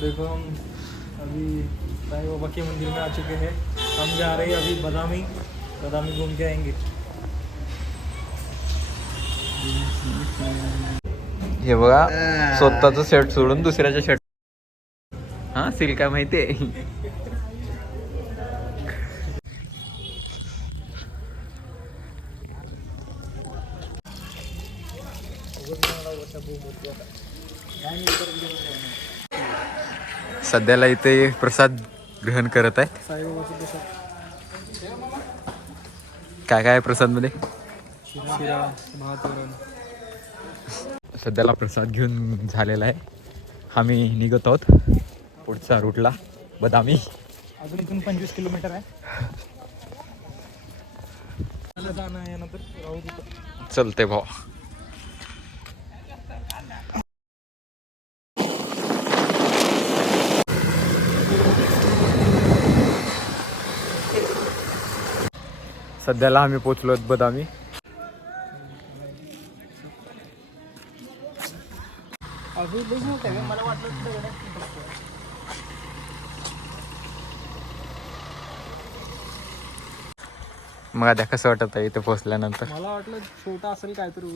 देखो हम अभी साईं बाबा के मंदिर में आ चुके हैं। हम जा रहे हैं अभी बदामी घूम के आएंगे। हे बघा स्वतःचा शर्ट सोडून दुसऱ्याच्या शर्ट हा सील काय माहितीये. सध्याला इथे प्रसाद ग्रहण करत आहे. साईबाबाचा प्रसाद काय काय प्रसाद मध्ये शिरा भात वरण. सध्याला प्रसाद घेऊन झालेला आहे. आम्ही निघत आहोत पुढच्या रूटला बदामी. अजून इथून 25 किलोमीटर आहे. जाणं आहे नंतर राहू तिथं. चलते भाऊ. सध्याला आम्ही पोचलो बदामी. मला वाटलं मग आता कसं वाटत आहे इथे पोचल्यानंतर. मला वाटलं छोटा असेल काय तर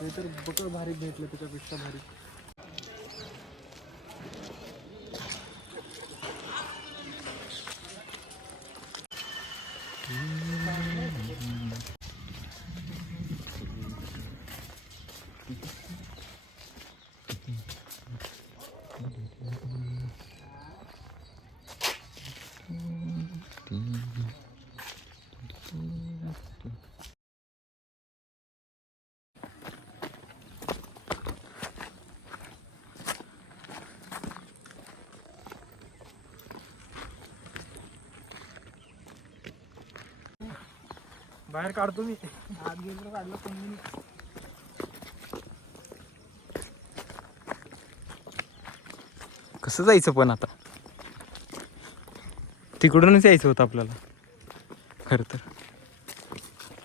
ते तर बघ भारी भेटलं त्याच्यापेक्षा भारी. बाहेर काढतो मी. आत गेलो काढलं पण मी. कसं जायचं पण आता तिकडूनच यायचं होतं आपल्याला खरं तर.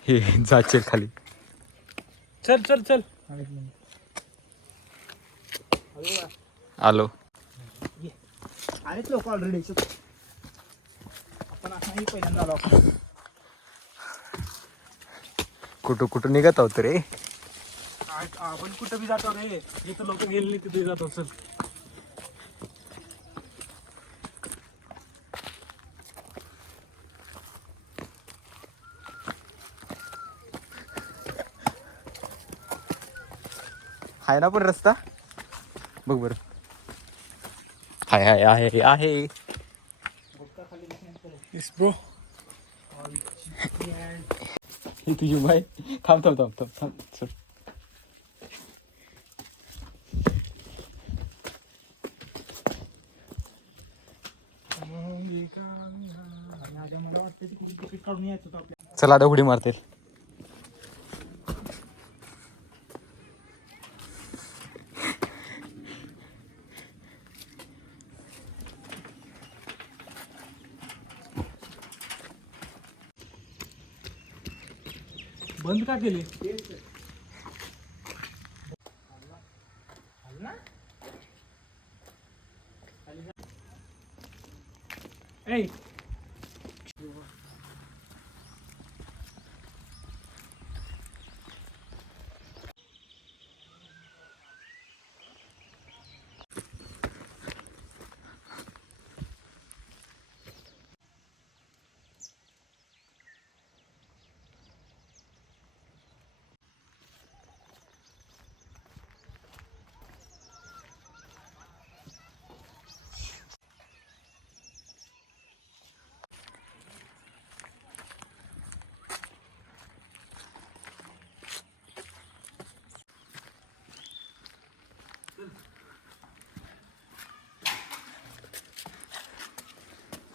हे जाचेल खाली. चल चल चल आलो. आहेत लोक ऑलरेडी. पण आता पहिल्यांदा आलो आपण. कुठं निघत आहोत रे. आपण कुठं बी जातो रे. जिथं लोक गेले तिथे जातो. चल आहे ना पण रस्ता बघ बरं. हाय हाय आहे आहे. ब्रो ही तुझी बाई. थांब थांब थांब थांब थांब चल. मला वाटतं तिकीट काढून यायचं होतं आपल्या. चला आता उडी मारते. बंद का केले. ए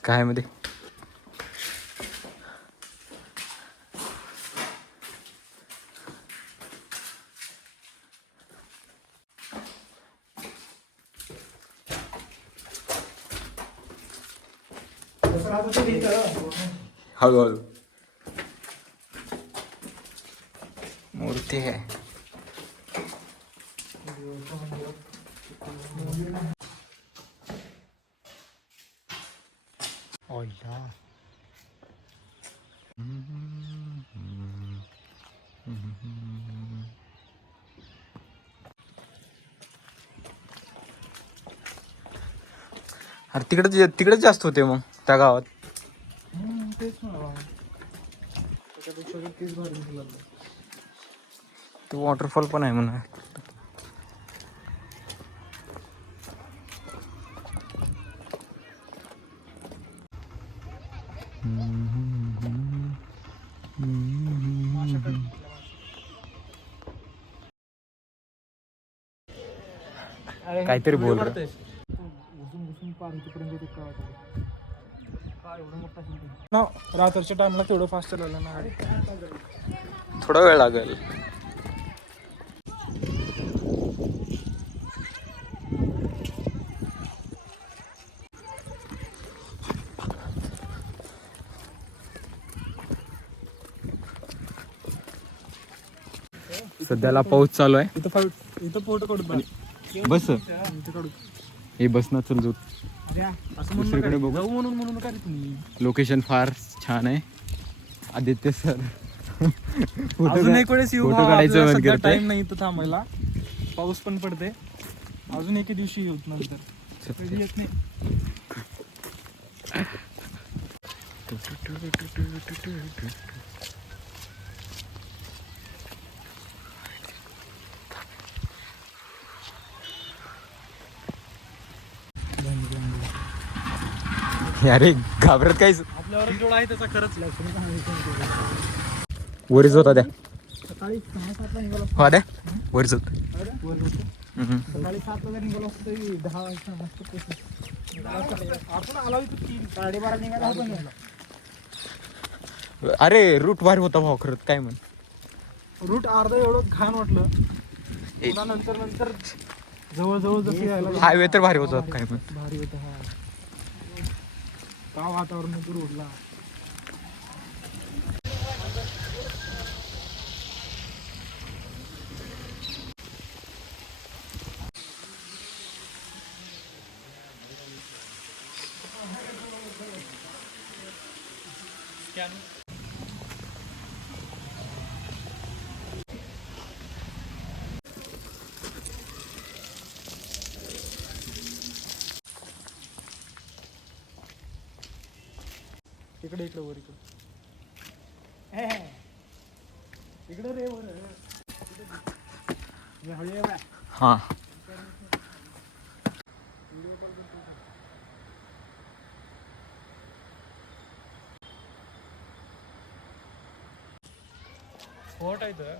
काय मध्ये हळूहळू मूर्ती आहे. अरे तिकडेच जास्त होते मग त्या गावात. तेच ना त्याच्यापेक्षा तेच भारी दिसलं. तो वॉटरफॉल पण आहे म्हणा. काहीतरी बोल रे. घुसून पार तिपर्यंत ते काय एवढं मोठा ना रात्रीच्या टाइमला तेवढं फास्ट चालवलं ना गाडी. थोडा वेळ लागेल. सध्याला पाऊस चालू आहे. इथं फोटो काढू बस इथं काढू. हे बस ना चल जाऊ. असं दुसरीकडे बघू. जाऊ म्हणून काय रे तुम्ही. लोकेशन फार छान आहे. आदित्य सर अजून एक वेळेस येऊ. फोटो काढायचं मन करतंय. टाइम नाही इथं थांबायला. पाऊस पण पडते. अजून एके दिवशी येऊ नंतर. कधी येत नाही. अरे घाबरत काहीच. आपल्यावर जेवढा आहे त्याचा खरंच वरीच होता त्या. सकाळी 6-7 ला निघालो. हा द्या वरीच होत. सकाळी 7 ला जर निघालो असतो तरी 10 वाजता मस्त आपण आलो इथं 3-12:30 निघाला होता. अरे रूट भारी होता भाऊ खरंच. काय म्हण रूट अर्धा एवढं घाण वाटलं. पुन्हा नंतर जवळ जसं यायला हायवे तर भारी होता. काय म्हण भारी होता. हा का वातावरण रोडला. इकडे वर इकडे रे वर. हा स्पॉट आहे तर.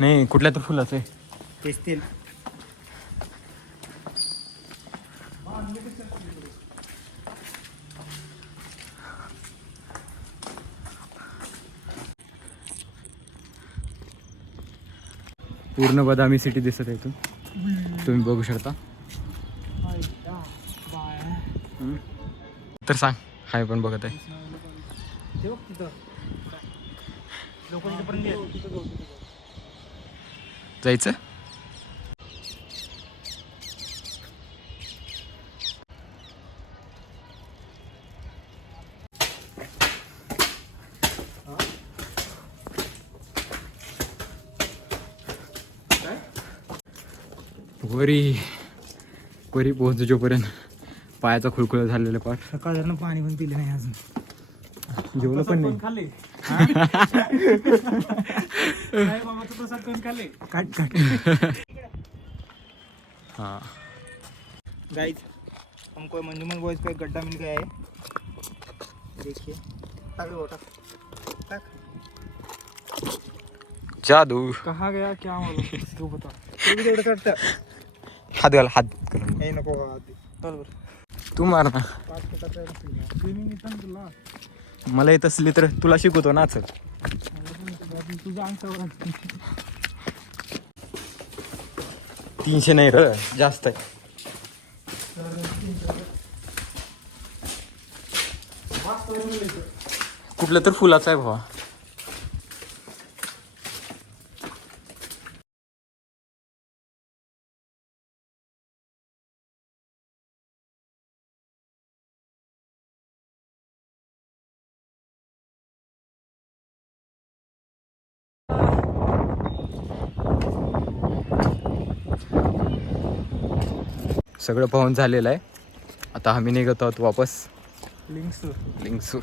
नाही कुठल्या तर फुलाचं आहे. तेच तेल. पूर्ण बदामी सिटी दिसत आहे इथून. तुम्ही बघू शकता. तर सांग हाय पण बघत आहे. जायचं. वरी पोहोचतो जोपर्यंत पायाचा खुळखुळा झालेला पाठ. सकाळनं पाणी पण पिले नाही अजून. जेवलं पण नाही. खाल्ले बाबा तू तसा कोण खाल्ले. काट हाँ गाइस हमको मंजूमन बॉयज का एक गड्ढा मिल गया है. देखिए टाक रे बेटा टाक जादू. कहाँ गया क्या मालूम तू बता तू भी तेवढं चढतं हात घाल हात घाल. हे नको आधी चल बरं तू मार ना. 5 फुटाचा स्विमिंग येतं ना तुला मला येत असली तर तुला शिकवतो ना. चल तुझ्या अंगठावर 300 नाही र, जास्त आहे. कुठलं तर फुलाचं आहे भावा. सगळं पाहून झालेलं आहे. आता आम्ही निघत आहोत वापस लिंक्स लिंगसूर.